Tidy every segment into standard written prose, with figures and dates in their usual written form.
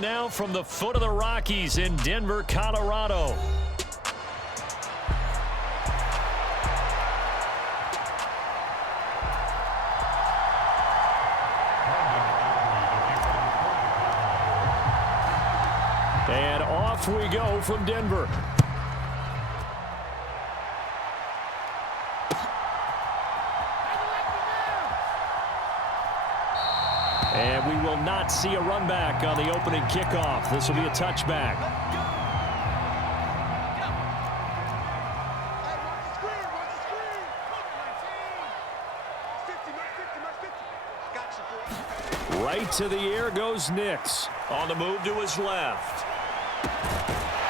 Now from the foot of the Rockies in Denver, Colorado. And off we go from Denver. And we will not see a run back on the opening kickoff. This will be a touchback. Right to the air goes Nix. On the move to his left.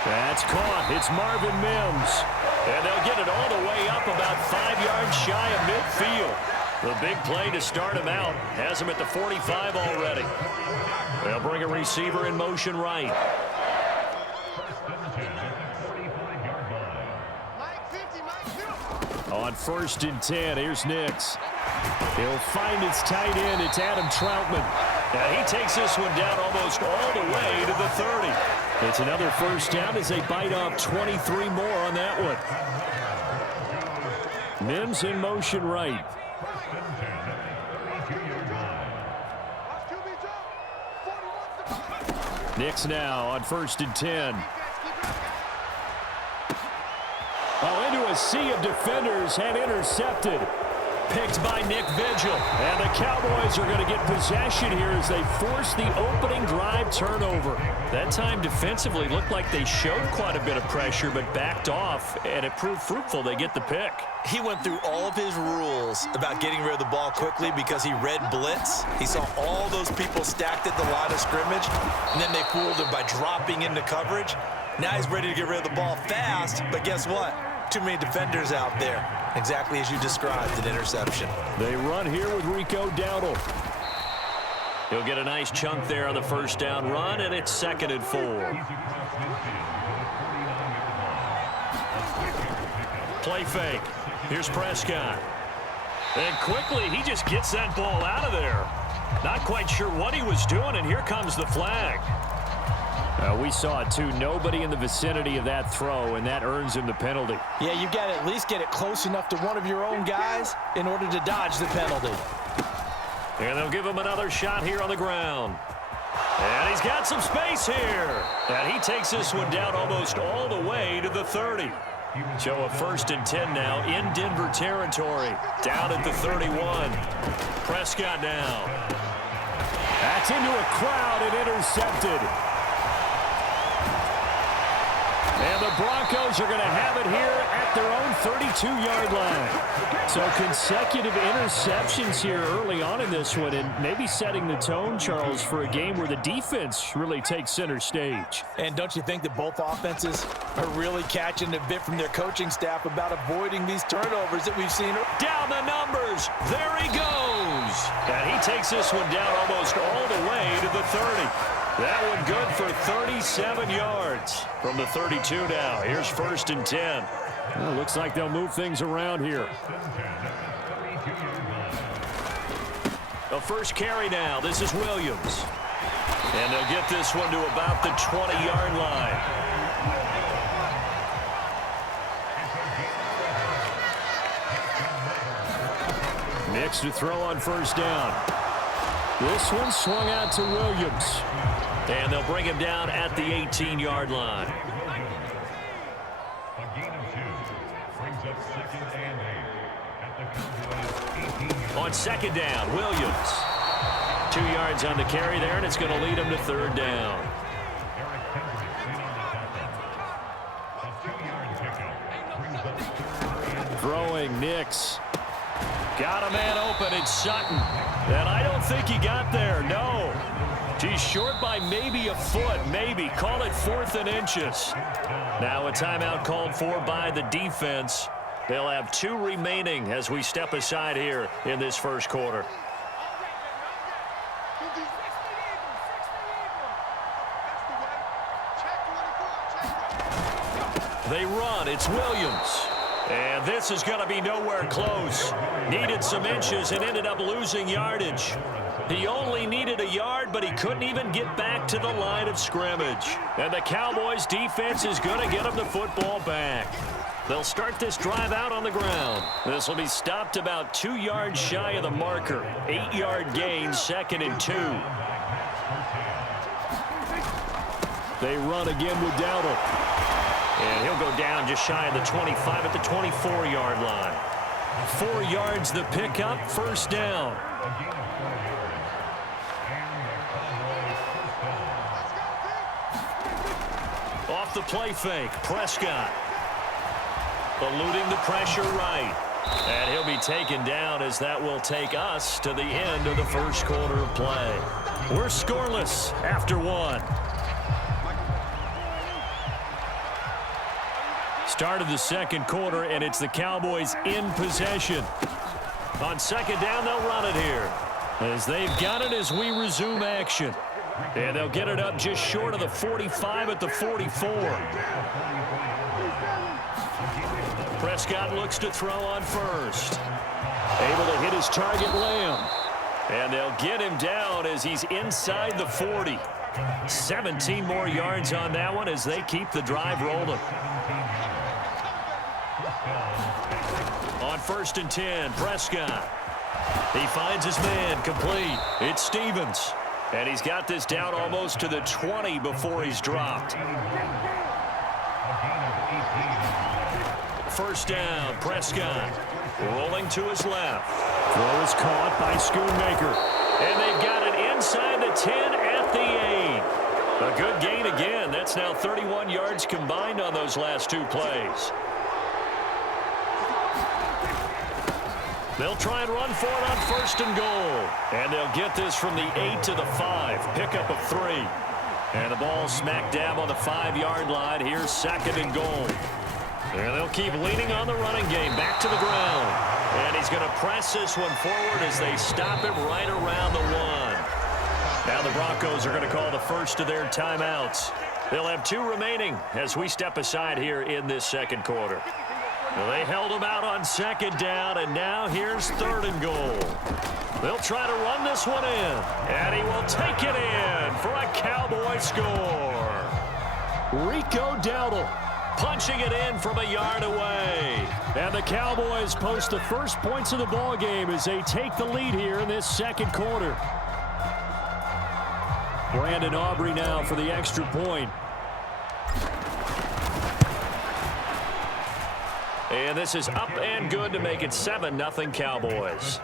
That's caught. It's Marvin Mims. And they'll get it all the way up about 5 yards shy of midfield. The big play to start him out has him at the 45 already. They'll bring a receiver in motion right. On 1st and 10, here's Nix. He'll find his tight end. It's Adam Troutman. Now he takes this one down almost all the way to the 30. It's another first down as they bite off 23 more on that one. Mims in motion right. Nix now on 1st and 10. Oh, into a sea of defenders and intercepted. Picked by Nick Vigil. And the Cowboys are going to get possession here as they force the opening drive turnover. That time defensively looked like they showed quite a bit of pressure but backed off, and it proved fruitful. They get the pick. He went through all of his rules about getting rid of the ball quickly because he read blitz. He saw all those people stacked at the line of scrimmage, and then they fooled him by dropping into coverage. Now he's ready to get rid of the ball fast, but guess what? Too many defenders out there. Exactly as you described, an interception. They run here with Rico Dowdle. He'll get a nice chunk there on the first down run, and it's 2nd and 4. Play fake. Here's Prescott. And quickly, he just gets that ball out of there. Not quite sure what he was doing, and here comes the flag. We saw it, too. Nobody in the vicinity of that throw, and that earns him the penalty. Yeah, you've got to at least get it close enough to one of your own guys in order to dodge the penalty. And they'll give him another shot here on the ground. And he's got some space here. And he takes this one down almost all the way to the 30. So a 1st and 10 now in Denver territory. Down at the 31. Prescott now. That's into a crowd and intercepted. And the Broncos are going to have it here at their own 32-yard line. So consecutive interceptions here early on in this one, and maybe setting the tone, Charles, for a game where the defense really takes center stage. And don't you think that both offenses are really catching a bit from their coaching staff about avoiding these turnovers that we've seen? Down the numbers. There he goes. And he takes this one down almost all the way to the 30. That one good for 37 yards from the 32 now. Here's 1st and 10. Well, looks like they'll move things around here. The first carry now. This is Williams. And they'll get this one to about the 20-yard line. Nix to throw on 1st down. This one swung out to Williams. And they'll bring him down at the 18-yard line. A gain of 2 brings up 2nd and 8 at the 18. On 2nd down, Williams. 2 yards on the carry there, and it's going to lead him to 3rd down. Throwing Nix. Got a man open, it's Sutton. And I don't think he got there, no. He's short by maybe a foot, maybe. Call it 4th and inches. Now a timeout called for by the defense. They'll have 2 remaining as we step aside here in this first quarter. They run. It's Williams. And this is going to be nowhere close. Needed some inches and ended up losing yardage. He only needed a yard, but he couldn't even get back to the line of scrimmage. And the Cowboys defense is going to get him the football back. They'll start this drive out on the ground. This will be stopped about 2 yards shy of the marker. 8-yard gain, 2nd and 2. They run again with Dowdle. And he'll go down just shy of the 25 at the 24-yard line. 4 yards the pickup, 1st down. Off the play fake, Prescott. Eluding the pressure right. And he'll be taken down as that will take us to the end of the 1st quarter of play. We're scoreless after 1. Start of the 2nd quarter, and it's the Cowboys in possession. On 2nd down, they'll run it here. As they've got it as we resume action. And they'll get it up just short of the 45 at the 44. Prescott looks to throw on 1st. Able to hit his target, Lamb. And they'll get him down as he's inside the 40. 17 more yards on that one as they keep the drive rolling. On 1st and 10, Prescott. He finds his man, complete. It's Stevens. And he's got this down almost to the 20 before he's dropped. 1st down, Prescott. Rolling to his left. Throw is caught by Schoonmaker. And they've got it inside the 10 at the 8. A good gain again. That's now 31 yards combined on those last 2 plays. They'll try and run for it on 1st and goal. And they'll get this from the 8 to the 5. Pickup of 3. And the ball smack dab on the 5-yard line. Here's 2nd and goal. And they'll keep leaning on the running game. Back to the ground. And he's going to press this one forward as they stop him right around the 1. Now the Broncos are going to call the first of their timeouts. They'll have 2 remaining as we step aside here in this 2nd quarter. Well, they held him out on 2nd down, and now here's 3rd and goal. They'll try to run this one in, and he will take it in for a Cowboy score. Rico Dowdle punching it in from a yard away. And the Cowboys post the first points of the ball game as they take the lead here in this 2nd quarter. Brandon Aubrey now for the extra point. And this is up and good to make it 7-0 Cowboys.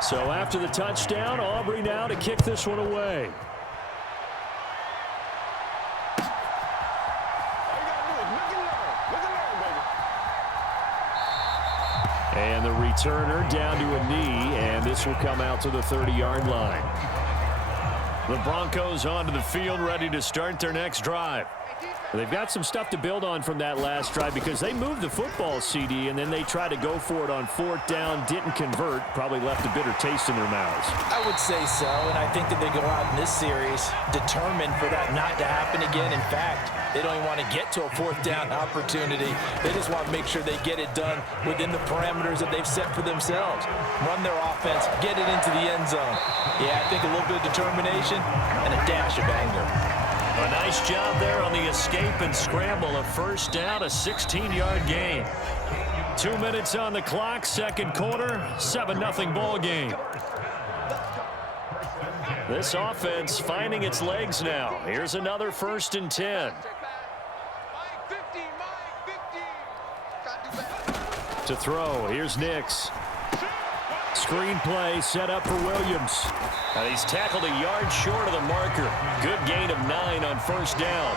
So after the touchdown, Aubrey now to kick this one away. And the returner down to a knee, and this will come out to the 30-yard line. The Broncos onto the field, ready to start their next drive. They've got some stuff to build on from that last drive because they moved the football, CD, and then they tried to go for it on 4th down, didn't convert, probably left a bitter taste in their mouths. I would say so, and I think that they go out in this series determined for that not to happen again. In fact, they don't even want to get to a 4th down opportunity. They just want to make sure they get it done within the parameters that they've set for themselves. Run their offense, get it into the end zone. Yeah, I think a little bit of determination and a dash of anger. A nice job there on the escape and scramble. A 1st down, a 16-yard gain. 2 minutes on the clock, 2nd quarter, 7-0 ball game. This offense finding its legs now. Here's another 1st and 10. To throw, here's Nix. Screen play set up for Williams. And he's tackled a yard short of the marker. Good gain of 9 on 1st down.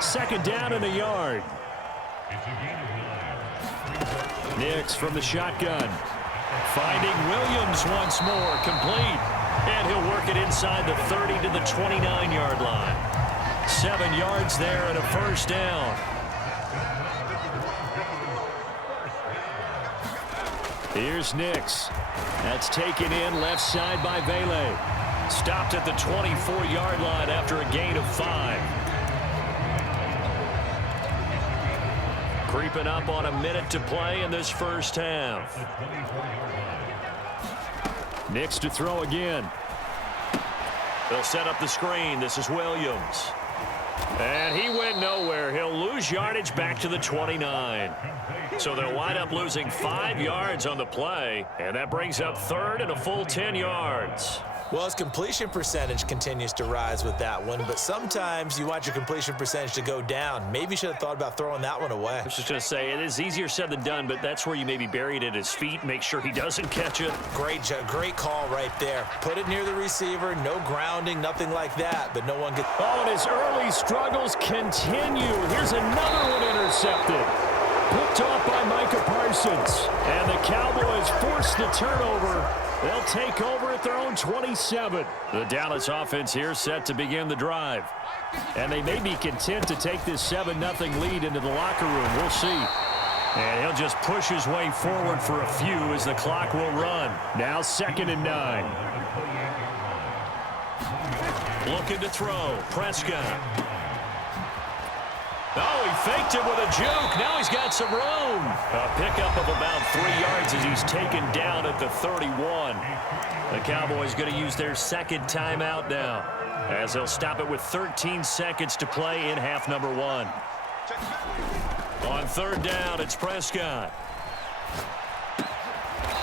2nd down and a yard. Nix from the shotgun. Finding Williams once more, complete. And he'll work it inside the 30 to the 29-yard line. 7 yards there and a 1st down. Here's Nix. That's taken in left side by Vele. Stopped at the 24-yard line after a gain of 5. Creeping up on a minute to play in this first half. Nix to throw again. They'll set up the screen. This is Williams. And he went nowhere. He'll lose yardage back to the 29. So they'll wind up losing 5 yards on the play, and that brings up third and a full 10 yards. Well, his completion percentage continues to rise with that one, but sometimes you want your completion percentage to go down. Maybe you should have thought about throwing that one away. I was just going to say, it is easier said than done, but that's where you maybe bury it at his feet, make sure he doesn't catch it. Great call right there. Put it near the receiver, no grounding, nothing like that, but no one gets... Oh, and his early struggles continue. Here's another one intercepted. Picked off by Micah Parsons. And the Cowboys force the turnover. They'll take over at their own 27. The Dallas offense here set to begin the drive. And they may be content to take this 7-0 lead into the locker room. We'll see. And he'll just push his way forward for a few as the clock will run. Now 2nd and 9. Looking to throw. Prescott. Oh, he faked it with a juke. Now he's got some room. A pickup of about 3 yards as he's taken down at the 31. The Cowboys going to use their second timeout now, as they'll stop it with 13 seconds to play in half number 1. On 3rd down, it's Prescott.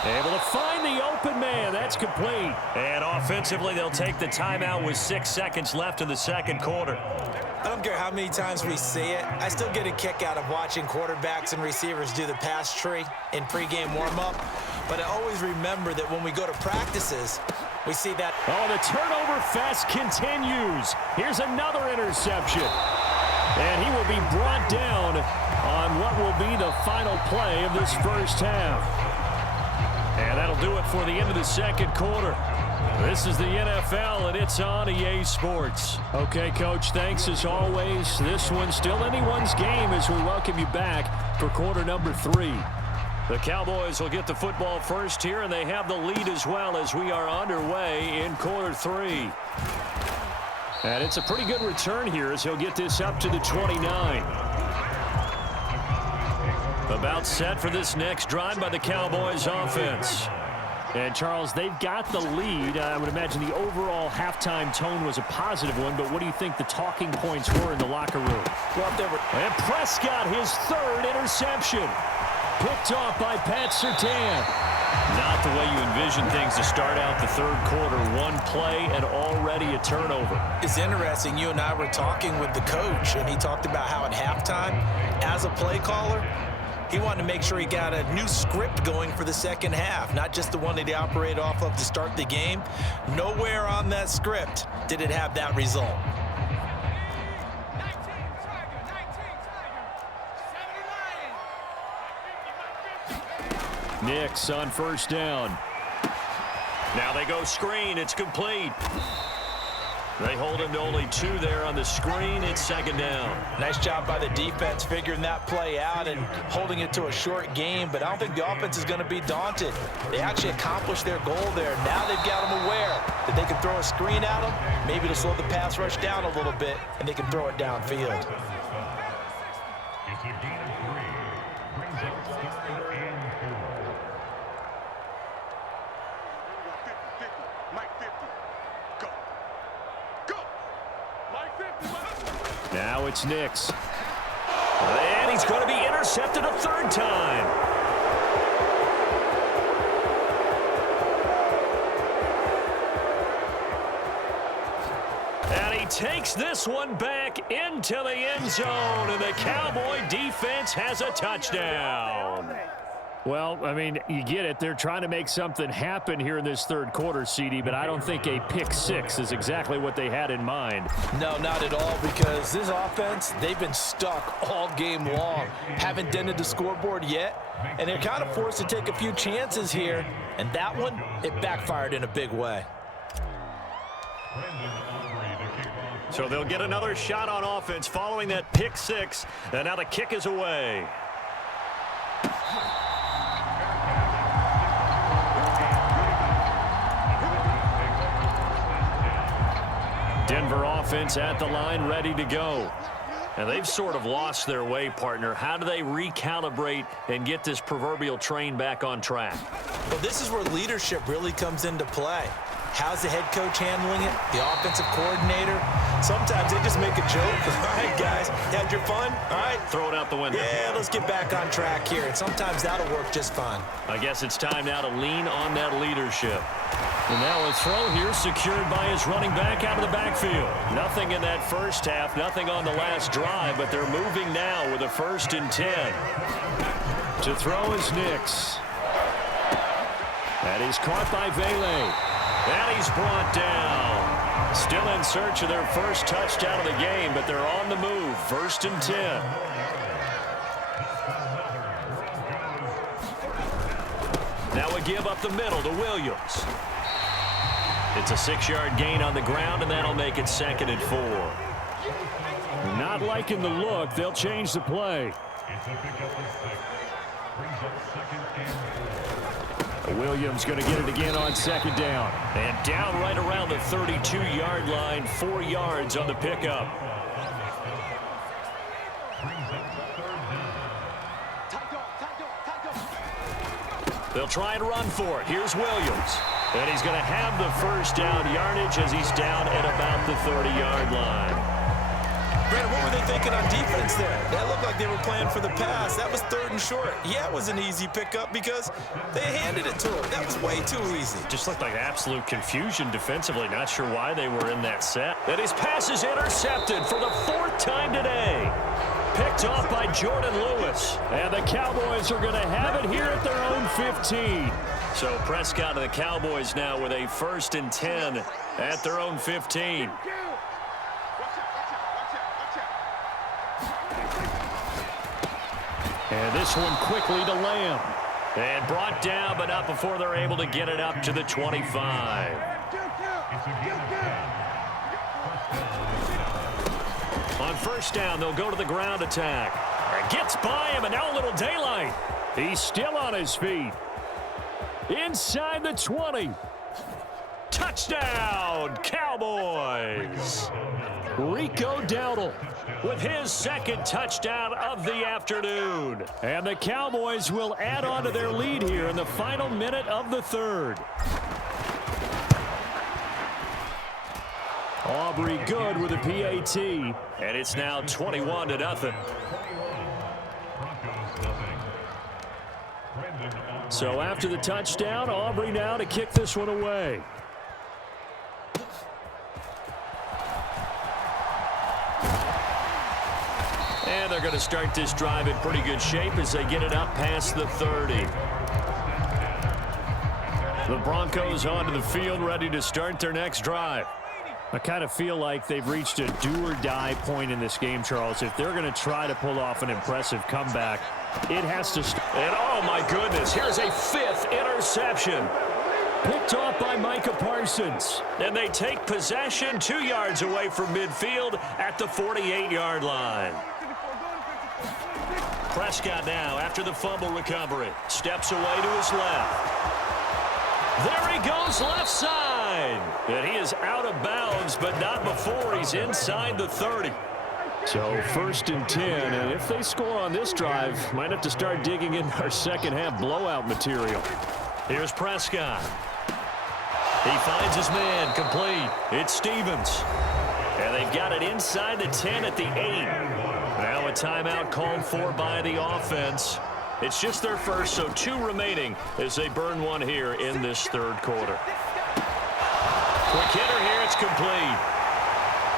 Able to find the open man. That's complete. And offensively, they'll take the timeout with 6 seconds left in the second quarter. I don't care how many times we see it. I still get a kick out of watching quarterbacks and receivers do the pass tree in pregame warm-up. But I always remember that when we go to practices, we see that. Oh, the turnover fest continues. Here's another interception. And he will be brought down on what will be the final play of this first half. And that'll do it for the end of the second quarter. This is the NFL, and it's on EA Sports. Okay, Coach, thanks as always. This one's still anyone's game as we welcome you back for quarter number 3. The Cowboys will get the football first here, and they have the lead as well as we are underway in quarter 3. And it's a pretty good return here as he'll get this up to the 29. About set for this next drive by the Cowboys offense. And, Charles, they've got the lead. I would imagine the overall halftime tone was a positive one, but what do you think the talking points were in the locker room? Well, they were... And Prescott, his 3rd interception. Picked off by Pat Surtain. Not the way you envision things to start out the third quarter. One play and already a turnover. It's interesting. You and I were talking with the coach, and he talked about how at halftime, as a play caller, he wanted to make sure he got a new script going for the second half, not just the one that he operated off of to start the game. Nowhere on that script did it have that result. Nix on 1st down. Now they go screen. It's complete. They hold him to only 2 there on the screen. It's 2nd down. Nice job by the defense figuring that play out and holding it to a short game, but I don't think the offense is going to be daunted. They actually accomplished their goal there. Now they've got them aware that they can throw a screen at them, maybe to slow the pass rush down a little bit, and they can throw it downfield. It's a gain of 3. Brings up 3rd and 4. Now it's Nix. And he's going to be intercepted a 3rd time. And he takes this one back into the end zone, and the Cowboy defense has a touchdown. Well, I mean, you get it. They're trying to make something happen here in this third quarter, CD, but I don't think a pick 6 is exactly what they had in mind. No, not at all, because this offense, they've been stuck all game long. Haven't dented the scoreboard yet, and they're kind of forced to take a few chances here, and that one, it backfired in a big way. So they'll get another shot on offense following that pick 6, and now the kick is away. Denver offense at the line, ready to go. And they've sort of lost their way, partner. How do they recalibrate and get this proverbial train back on track? Well, this is where leadership really comes into play. How's the head coach handling it? The offensive coordinator? Sometimes they just make a joke. All right, guys, had your fun? All right. Throw it out the window. Yeah, let's get back on track here. And sometimes that'll work just fine. I guess it's time now to lean on that leadership. And now a throw here secured by his running back out of the backfield. Nothing in that first half, nothing on the last drive, but they're moving now with a 1st and 10. To throw is Nix. And he's caught by Vele. And he's brought down. Still in search of their first touchdown of the game, but they're on the move. 1st and 10. Now a give up the middle to Williams. It's a 6-yard gain on the ground, and that'll make it 2nd and 4. Not liking the look. They'll change the play. Williams going to get it again on 2nd down. And down right around the 32-yard line, 4 yards on the pickup. They'll try and run for it. Here's Williams. And he's going to have the 1st down yardage as he's down at about the 30-yard line. Brandon, what were they thinking on defense there? That looked like they were playing for the pass. That was 3rd and short. Yeah, it was an easy pickup because they handed it to him. That was way too easy. Just looked like absolute confusion defensively. Not sure why they were in that set. And his pass is intercepted for the 4th time today. Picked off by Jordan Lewis. And the Cowboys are going to have it here at their own 15. So Prescott and the Cowboys now with a 1st and 10 at their own 15. And this one quickly to Lamb. And brought down, but not before they're able to get it up to the 25. On 1st down, they'll go to the ground attack. And gets by him, and now a little daylight. He's still on his feet. Inside the 20. Touchdown, Cowboys. Rico Dowdle with his 2nd touchdown of the afternoon. And the Cowboys will add on to their lead here in the final minute of the 3rd. Aubrey good with a PAT. And it's now 21-0. So after the touchdown, Aubrey now to kick this one away. And they're going to start this drive in pretty good shape as they get it up past the 30. The Broncos onto the field ready to start their next drive. I kind of feel like they've reached a do-or-die point in this game, Charles. If they're going to try to pull off an impressive comeback, it has to and oh my goodness, here's a 5th interception. Picked off by Micah Parsons. And they take possession 2 yards away from midfield at the 48-yard line. Prescott now after the fumble recovery. Steps away to his left. There he goes left side. And he is out of bounds, but not before he's inside the 30. So 1st and 10, and if they score on this drive, might have to start digging in our second half blowout material. Here's Prescott. He finds his man complete. It's Stevens. And they've got it inside the 10 at the 8. Now a timeout called for by the offense. It's just their first, so 2 remaining as they burn one here in this 3rd quarter. Quick hitter here, it's complete.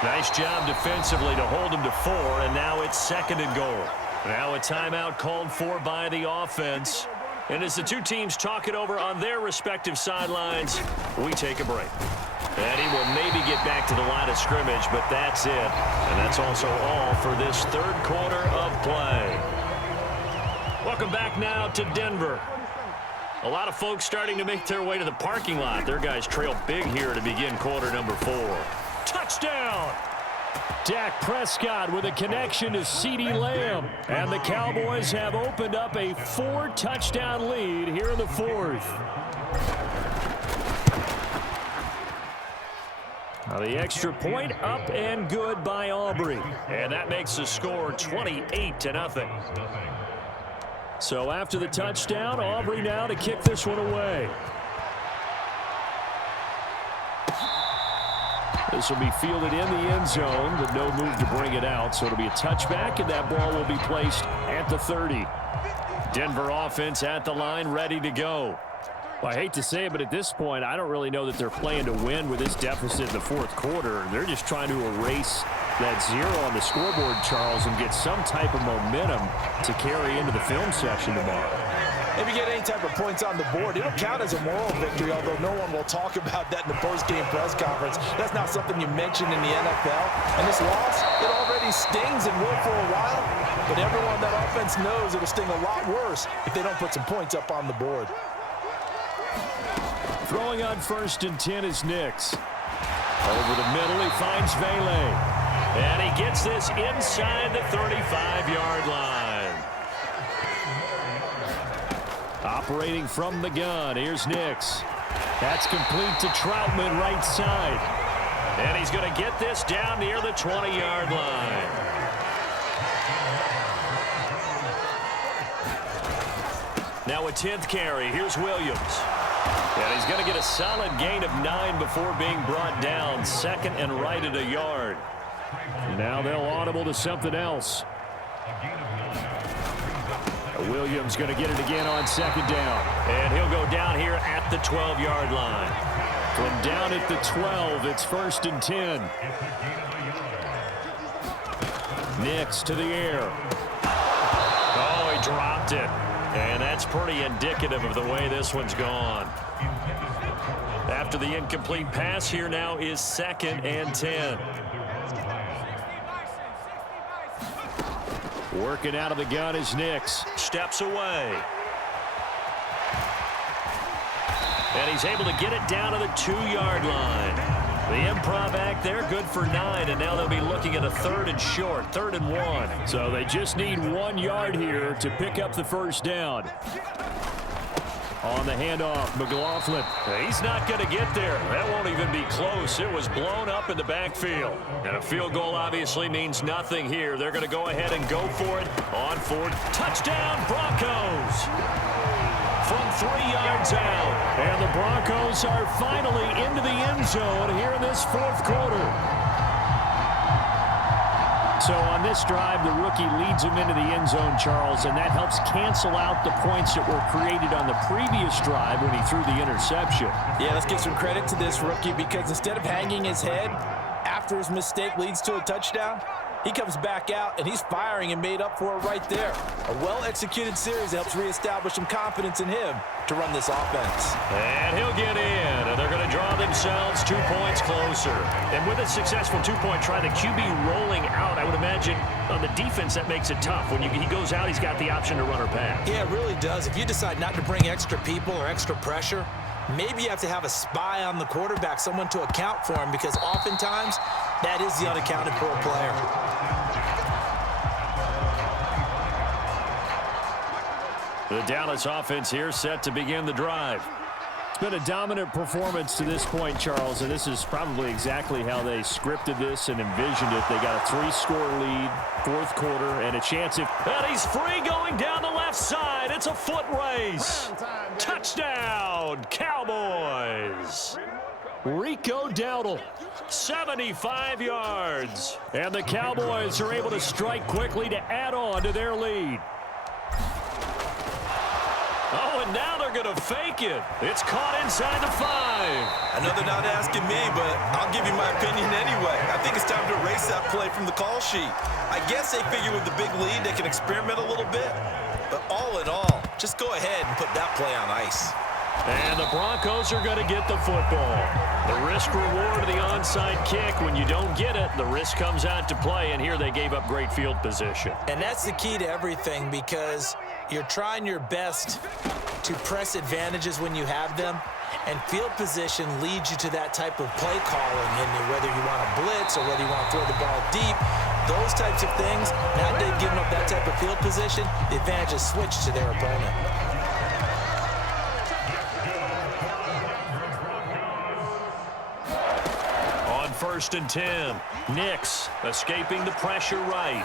Nice job defensively to hold him to 4, and now it's 2nd and goal. Now a timeout called for by the offense. And as the 2 teams talk it over on their respective sidelines, we take a break. And he will maybe get back to the line of scrimmage, but that's it. And that's also all for this 3rd quarter of play. Welcome back now to Denver. A lot of folks starting to make their way to the parking lot. Their guys trail big here to begin quarter number 4. Touchdown! Dak Prescott with a connection to CeeDee Lamb. And the Cowboys have opened up a 4-touchdown lead here in the 4th. The extra point up and good by Aubrey. And that makes the score 28-0. So after the touchdown, Aubrey now to kick this one away. This will be fielded in the end zone, but no move to bring it out. So it'll be a touchback, and that ball will be placed at the 30. Denver offense at the line, ready to go. Well, I hate to say it, but at this point, I don't really know that they're playing to win with this deficit in the fourth quarter. They're just trying to erase that zero on the scoreboard, Charles, and get some type of momentum to carry into the film session tomorrow. If you get any type of points on the board, it'll count as a moral victory, although no one will talk about that in the post-game press conference. That's not something you mention in the NFL. And this loss, it already stings and will for a while, but everyone on that offense knows it'll sting a lot worse if they don't put some points up on the board. Throwing on 1st and 10 is Nix. Over the middle, he finds Vele. And he gets this inside the 35-yard line. Operating from the gun, here's Nix. That's complete to Troutman, right side. And he's going to get this down near the 20-yard line. Now a 10th carry, here's Williams. And he's going to get a solid gain of 9 before being brought down. 2nd and right at a yard. Now they'll audible to something else. Williams going to get it again on 2nd down. And he'll go down here at the 12-yard line. From down at the 12, it's 1st and 10. Nix to the air. Oh, he dropped it. And that's pretty indicative of the way this one's gone. After the incomplete pass, here now is 2nd and 10. Working out of the gun is Nix. Steps away. And he's able to get it down to the 2-yard line. The improv act there, good for 9, and now they'll be looking at a 3rd and short, 3rd and 1. So they just need 1 yard here to pick up the first down. On the handoff, McLaughlin. He's not going to get there. That won't even be close. It was blown up in the backfield. And a field goal obviously means nothing here. They're going to go ahead and go for it on 4th. Touchdown, Broncos! From 3 yards out. And the Broncos are finally into the end zone here in this fourth quarter. So on this drive, the rookie leads him into the end zone, Charles, and that helps cancel out the points that were created on the previous drive when he threw the interception. Yeah, let's give some credit to this rookie because instead of hanging his head after his mistake leads to a touchdown, he comes back out and he's firing and made up for it right there. A well-executed series helps reestablish some confidence in him to run this offense. And he'll get in, and they're going to draw themselves 2 points closer. And with a successful 2-point try, the QB rolling out, I would imagine on the defense that makes it tough. When he goes out, he's got the option to run or pass. Yeah, it really does. If you decide not to bring extra people or extra pressure, maybe you have to have a spy on the quarterback, someone to account for him, because oftentimes that is the unaccounted for player. The Dallas offense here set to begin the drive. It's been a dominant performance to this point, Charles, and this is probably exactly how they scripted this and envisioned it. They got a 3-score lead, fourth quarter, and a chance if... And he's free going down the left side. It's a foot race. Touchdown, Cowboys. Rico Dowdle, 75 yards. And the Cowboys are able to strike quickly to add on to their lead. Oh, and now they're going to fake it. It's caught inside the 5. I know they're not asking me, but I'll give you my opinion anyway. I think it's time to erase that play from the call sheet. I guess they figure with the big lead they can experiment a little bit. But all in all, just go ahead and put that play on ice. And the Broncos are going to get the football. The risk-reward of the onside kick. When you don't get it, the risk comes out to play, and here they gave up great field position. And that's the key to everything, because you're trying your best to press advantages when you have them, and field position leads you to that type of play calling, and whether you want to blitz or whether you want to throw the ball deep, those types of things, now they've given up that type of field position, the advantage is switched to their opponent. 1st and 10. Nix escaping the pressure right.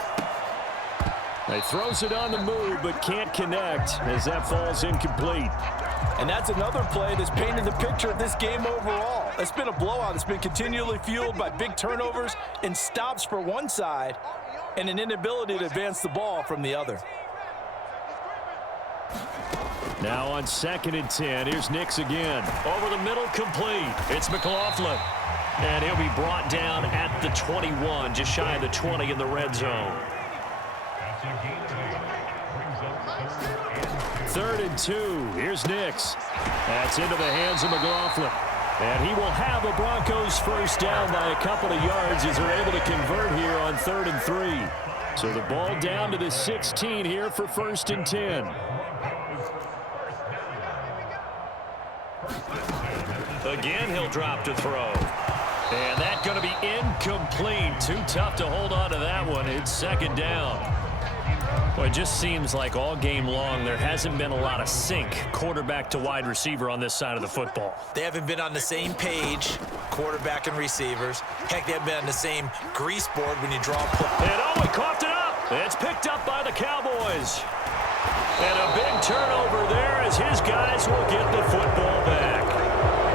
He throws it on the move, but can't connect as that falls incomplete. And that's another play that's painted the picture of this game overall. It's been a blowout. It's been continually fueled by big turnovers and stops for one side and an inability to advance the ball from the other. Now on 2nd and 10, here's Nix again. Over the middle, complete. It's McLaughlin. And he'll be brought down at the 21, just shy of the 20 in the red zone. 3rd and 2. Here's Nix. That's into the hands of McLaughlin. And he will have a Broncos first down by a couple of yards as they're able to convert here on 3rd and 3. So the ball down to the 16 here for 1st and 10. Again, he'll drop to throw. And that's going to be incomplete. Too tough to hold on to that one. It's 2nd down. Well, it just seems like all game long there hasn't been a lot of sync quarterback to wide receiver on this side of the football. They haven't been on the same page, quarterback and receivers. Heck, they haven't been on the same grease board when you draw a play. And he coughed it up. It's picked up by the Cowboys. And a big turnover there as his guys will get the football back.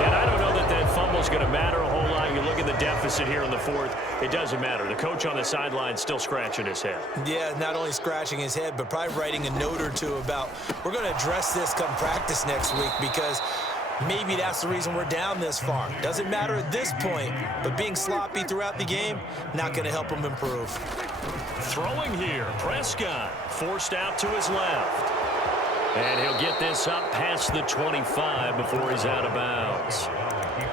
And I don't know that that fumble's going to matter a whole lot. You look at the deficit here in the 4th. It doesn't matter. The coach on the sideline still scratching his head. Yeah, not only scratching his head, but probably writing a note or two about we're going to address this come practice next week because maybe that's the reason we're down this far. Doesn't matter at this point, but being sloppy throughout the game, not going to help him improve. Throwing here, Prescott forced out to his left. And he'll get this up past the 25 before he's out of bounds.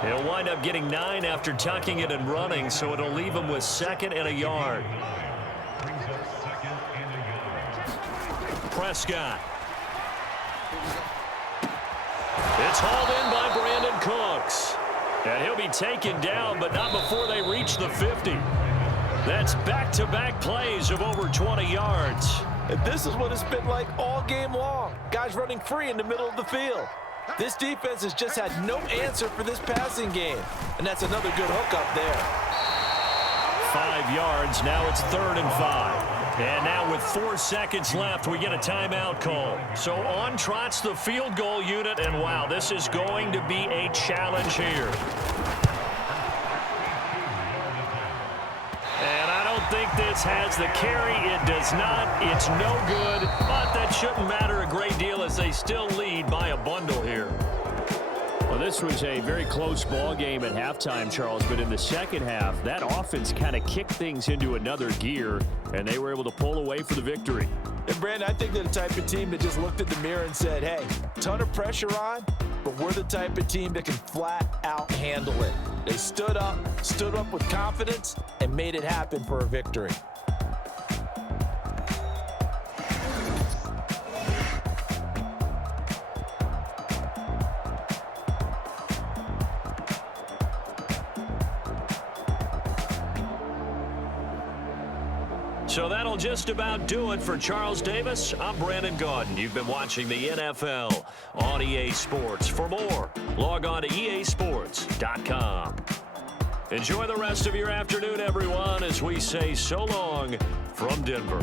He'll wind up getting 9 after tucking it and running, so it'll leave him with 2nd and a yard. Prescott. It's hauled in by Brandon Cooks. And he'll be taken down, but not before they reach the 50. That's back-to-back plays of over 20 yards. And this is what it's been like all game long. Guys running free in the middle of the field. This defense has just had no answer for this passing game. And that's another good hook up there. 5 yards. Now it's 3rd and 5. And now with 4 seconds left, we get a timeout call. So on trots the field goal unit. And wow, this is going to be a challenge here. I think this has the carry. It does not. It's no good. But that shouldn't matter a great deal as they still lead by a bundle here. Well, this was a very close ball game at halftime, Charles. But in the second half, that offense kind of kicked things into another gear, and they were able to pull away for the victory. And, Brandon, I think they're the type of team that just looked at the mirror and said, hey, ton of pressure on, but we're the type of team that can flat out handle it. They stood up with confidence, and made it happen for a victory. So that'll just about do it for Charles Davis. I'm Brandon Gaudin. You've been watching the NFL on EA Sports. For more, log on to easports.com. Enjoy the rest of your afternoon, everyone, as we say so long from Denver.